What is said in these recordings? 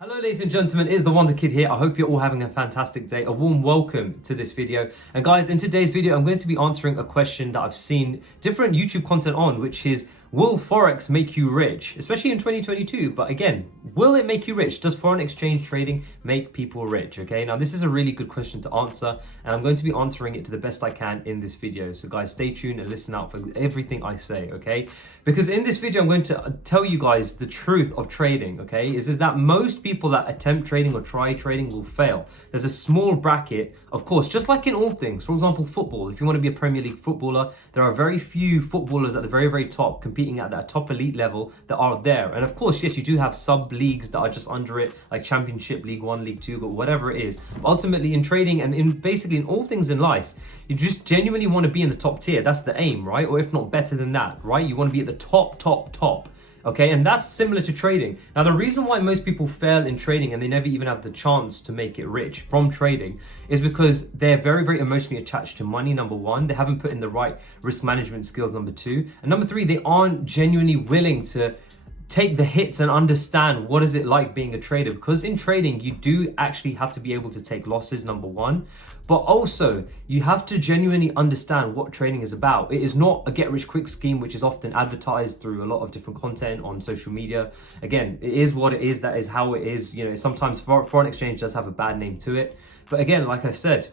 Hello ladies and gentlemen, it is the Wonder Kid here. I hope you're all having a fantastic day. A warm welcome to this video. And guys, in today's video, I'm going to be answering a question that I've seen different YouTube content on, which is, will Forex make you rich? Especially in 2022, but again, will it make you rich? Does foreign exchange trading make people rich? Okay, now this is a really good question to answer, and I'm going to be answering it to the best I can in this video. So guys, stay tuned and listen out for everything I say, okay? Because in this video, I'm going to tell you guys the truth of trading, okay? Is that most people that attempt trading or try trading will fail. There's a small bracket, of course, just like in all things. For example, football. If you want to be a Premier League footballer, there are very few footballers at the very, very top competing at that top elite level that are there. And of course, yes, you do have sub leagues that are just under it, like Championship, League One, League Two, but whatever it is. But ultimately, in trading and in basically in all things in life, you just genuinely want to be in the top tier. That's the aim, right? Or if not better than that, right? You want to be at the top. Okay, and that's similar to trading. Now, the reason why most people fail in trading and they never even have the chance to make it rich from trading is because they're very, very emotionally attached to money, number one. They haven't put in the right risk management skills, number two. And number three, they aren't genuinely willing to take the hits and understand what is it like being a trader, because in trading you do actually have to be able to take losses, number one, but also you have to genuinely understand what trading is about. It is not a get rich quick scheme, which is often advertised through a lot of different content on social media. Again, it is what it is, that is how it is. You know, sometimes foreign exchange does have a bad name to it, but again, like I said,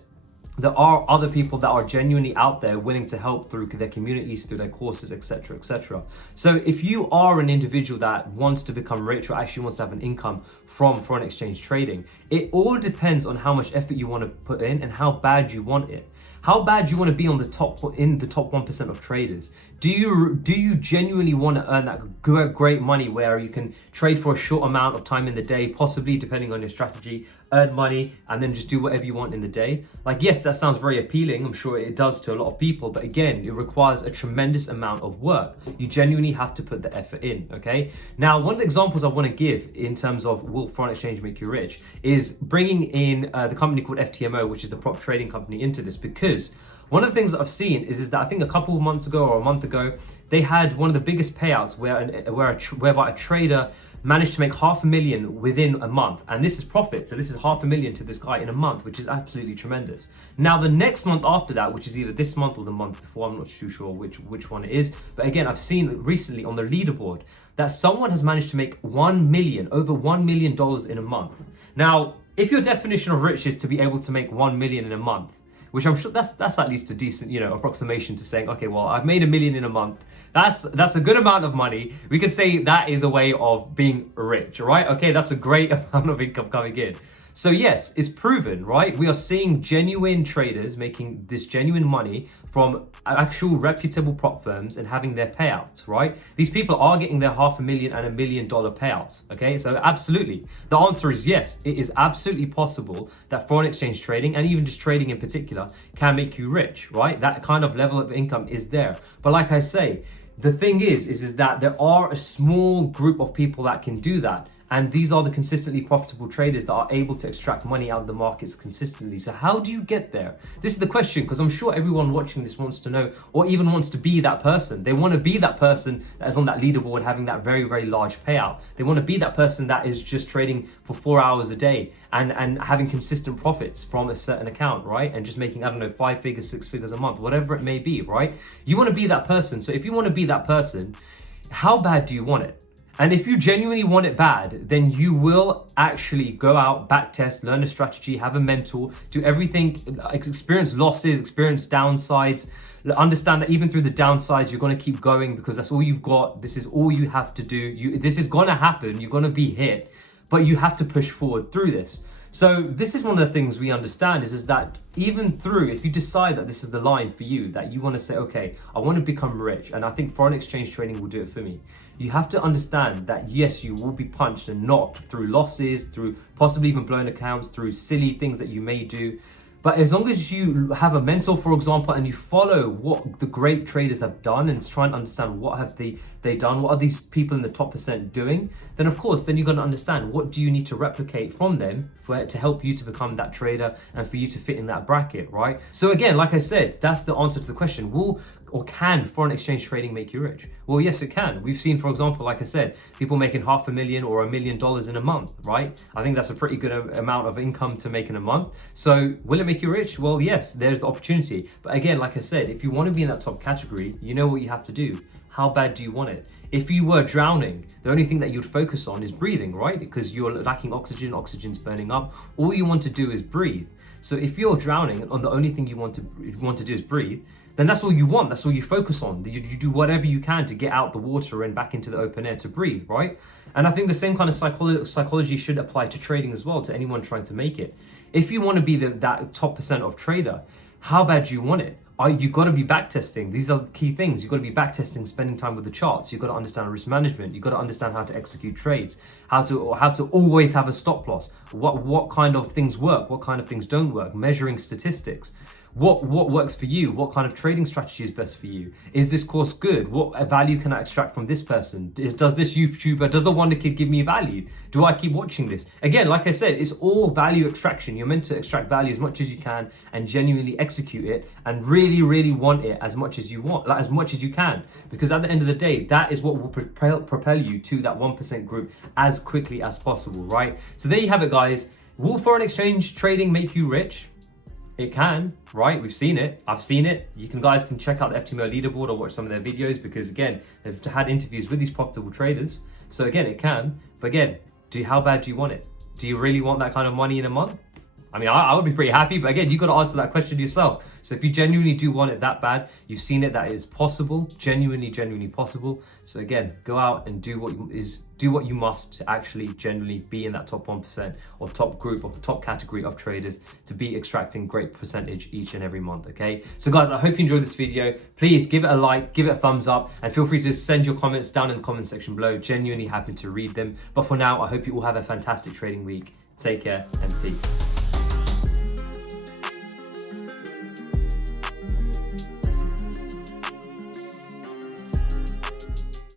there are other people that are genuinely out there willing to help through their communities, through their courses, etc., etc. So if you are an individual that wants to become rich or actually wants to have an income from foreign exchange trading, it all depends on how much effort you want to put in and how bad you want it. How bad you want to be on the top 1% of traders? Do you genuinely want to earn that great money where you can trade for a short amount of time in the day, possibly depending on your strategy, earn money, and then just do whatever you want in the day? Like, yes, that sounds very appealing. I'm sure it does to a lot of people, but again, it requires a tremendous amount of work. You genuinely have to put the effort in, okay? Now, one of the examples I want to give in terms of will foreign exchange make you rich is bringing in the company called FTMO, which is the prop trading company, into this, because one of the things that I've seen is that I think a couple of months ago or a month ago, they had one of the biggest payouts whereby a trader managed to make $500,000 within a month. And this is profit. So this is $500,000 to this guy in a month, which is absolutely tremendous. Now, the next month after that, which is either this month or the month before, I'm not too sure which one it is. But again, I've seen recently on the leaderboard that someone has managed to make over $1 million in a month. Now, if your definition of rich is to be able to make 1 million in a month, which I'm sure that's at least a decent, approximation to saying, okay, well, I've made $1 million in a month. That's a good amount of money. We could say that is a way of being rich, right? Okay, that's a great amount of income coming in. So yes, it's proven, right? We are seeing genuine traders making this genuine money from actual reputable prop firms and having their payouts, right? These people are getting their $500,000 and $1 million payouts, okay? So absolutely, the answer is yes. It is absolutely possible that foreign exchange trading, and even just trading in particular, can make you rich, right? That kind of level of income is there. But like I say, the thing is that there are a small group of people that can do that. And these are the consistently profitable traders that are able to extract money out of the markets consistently. So how do you get there? This is the question, because I'm sure everyone watching this wants to know, or even wants to be that person. They want to be that person that is on that leaderboard having that very, very large payout. They want to be that person that is just trading for 4 hours a day and having consistent profits from a certain account, right? And just making, 5 figures, 6 figures a month, whatever it may be, right? You want to be that person. So if you want to be that person, how bad do you want it? And if you genuinely want it bad, then you will actually go out, back test, learn a strategy, have a mentor, do everything, experience losses, experience downsides, understand that even through the downsides, you're going to keep going because that's all you've got. This is all you have to do. This is going to happen. You're going to be hit, but you have to push forward through this. So this is one of the things we understand is that even through, if you decide that this is the line for you, that you want to say, okay, I want to become rich, and I think foreign exchange trading will do it for me. You have to understand that yes, you will be punched and knocked through losses, through possibly even blown accounts, through silly things that you may do. But as long as you have a mentor, for example, and you follow what the great traders have done and try and understand what have they done, what are these people in the top percent doing, then of course, then you're going to understand what do you need to replicate from them to help you to become that trader and for you to fit in that bracket, right? So again, like I said, that's the answer to the question. Will or can foreign exchange trading make you rich? Well, yes, it can. We've seen, for example, like I said, people making $500,000 or $1 million in a month, right? I think that's a pretty good amount of income to make in a month. So will it make you rich? Well, yes, there's the opportunity. But again, like I said, if you want to be in that top category, you know what you have to do. How bad do you want it? If you were drowning, the only thing that you'd focus on is breathing, right? Because you're lacking oxygen, oxygen's burning up. All you want to do is breathe. So if you're drowning and the only thing you want to do is breathe, then that's all you want. That's all you focus on. You do whatever you can to get out the water and back into the open air to breathe, right? And I think the same kind of psychology should apply to trading as well, to anyone trying to make it. If you want to be that top % of trader, how bad do you want it? You got to be back testing. These are the key things. You've got to be back testing, spending time with the charts. You've got to understand risk management. You've got to understand how to execute trades, how to always have a stop loss, what kind of things work, what kind of things don't work, measuring statistics. What works for you? What kind of trading strategy is best for you? Is this course good? What value can I extract from this person? Does this YouTuber, does the Wonder Kid give me value? Do I keep watching this? Again, like I said, it's all value extraction. You're meant to extract value as much as you can and genuinely execute it and really, really want it as much as you want, like as much as you can. Because at the end of the day, that is what will propel you to that 1% group as quickly as possible, right? So there you have it, guys. Will foreign exchange trading make you rich? It can, right? We've seen it. I've seen it. You guys can check out the FTMO leaderboard or watch some of their videos because again, they've had interviews with these profitable traders. So again, it can. But again, how bad do you want it? Do you really want that kind of money in a month? I mean, I would be pretty happy, but again, you got to answer that question yourself. So if you genuinely do want it that bad, you've seen it, that is possible, genuinely possible. So again, go out and do what you must to actually genuinely be in that top 1% or top group or the top category of traders to be extracting great percentage each and every month, okay? So guys, I hope you enjoyed this video. Please give it a like, give it a thumbs up, and feel free to send your comments down in the comment section below. Genuinely happy to read them. But for now, I hope you all have a fantastic trading week. Take care and peace.